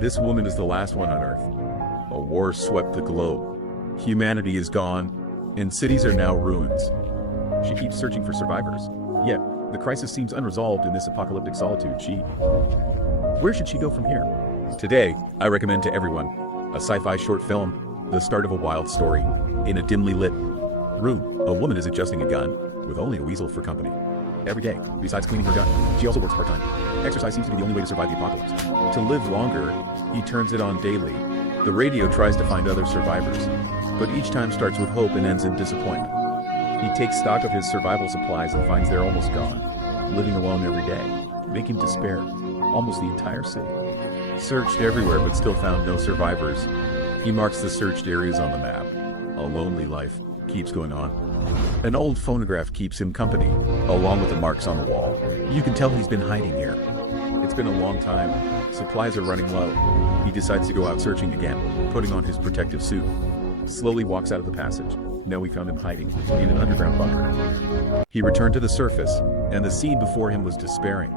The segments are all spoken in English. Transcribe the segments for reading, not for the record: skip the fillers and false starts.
This woman is the last one on Earth. A war swept the globe. Humanity is gone, and cities are now ruins. She keeps searching for survivors. Yet, the crisis seems unresolved in this apocalyptic solitude. Where should she go from here? Today, I recommend to everyone a sci-fi short film, the start of a wild story. In a dimly lit room, a woman is adjusting a gun with only a weasel for company. Every day, besides cleaning her gun, she also works part-time. Exercise seems to be the only way to survive the apocalypse. To live longer, he turns it on daily. The radio tries to find other survivors, but each time starts with hope and ends in disappointment. He takes stock of his survival supplies and finds they're almost gone. Living alone every day, making despair almost the entire city. Searched everywhere but still found no survivors. He marks the searched areas on the map. A lonely life keeps going on. An old phonograph keeps him company, along with the marks on the wall. You can tell he's been hiding here. It's been a long time. Supplies are running low. He decides to go out searching again, putting on his protective suit. Slowly walks out of the passage. Now we found him hiding in an underground bunker. He returned to the surface, and the scene before him was despairing.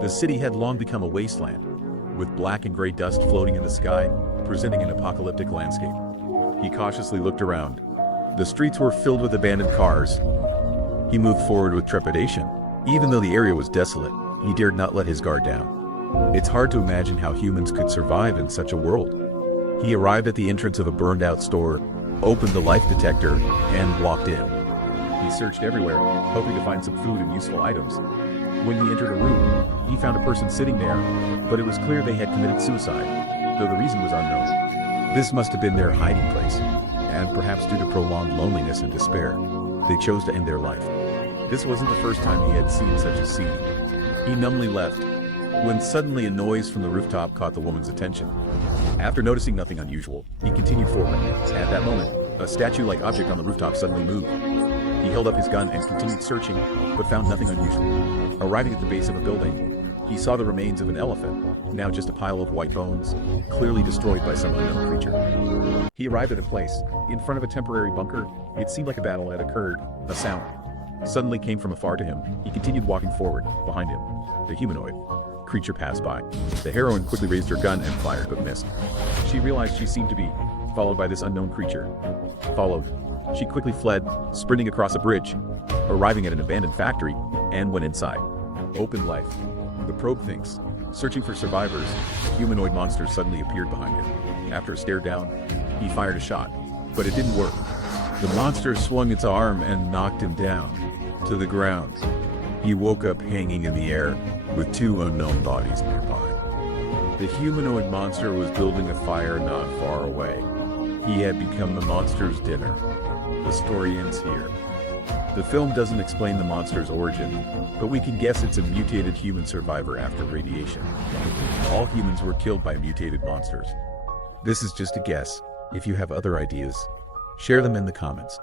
The city had long become a wasteland, with black and gray dust floating in the sky, presenting an apocalyptic landscape. He cautiously looked around. The streets were filled with abandoned cars. He moved forward with trepidation. Even though the area was desolate, he dared not let his guard down. It's hard to imagine how humans could survive in such a world. He arrived at the entrance of a burned-out store, opened the life detector, and walked in. He searched everywhere, hoping to find some food and useful items. When he entered a room, he found a person sitting there, but it was clear they had committed suicide, though the reason was unknown. This must have been their hiding place, and perhaps due to prolonged loneliness and despair, they chose to end their life. This wasn't the first time he had seen such a scene. He numbly left, when suddenly a noise from the rooftop caught the woman's attention. After noticing nothing unusual, he continued forward. At that moment, a statue-like object on the rooftop suddenly moved. He held up his gun and continued searching, but found nothing unusual. Arriving at the base of a building, he saw the remains of an elephant, now just a pile of white bones, clearly destroyed by some unknown creature. He arrived at a place, in front of a temporary bunker. It seemed like a battle had occurred. A sound suddenly came from afar to him. He continued walking forward. Behind him, the humanoid creature passed by. The heroine quickly raised her gun and fired, but missed. She realized she seemed to be followed by this unknown creature. She quickly fled, sprinting across a bridge, arriving at an abandoned factory, and went inside. Open life. The probe thinks. Searching for survivors, a humanoid monster suddenly appeared behind him. After a stare down, he fired a shot, but it didn't work. The monster swung its arm and knocked him down to the ground. He woke up hanging in the air with two unknown bodies nearby. The humanoid monster was building a fire not far away. He had become the monster's dinner. The story ends here. The film doesn't explain the monster's origin, but we can guess it's a mutated human survivor after radiation. All humans were killed by mutated monsters. This is just a guess. If you have other ideas, share them in the comments.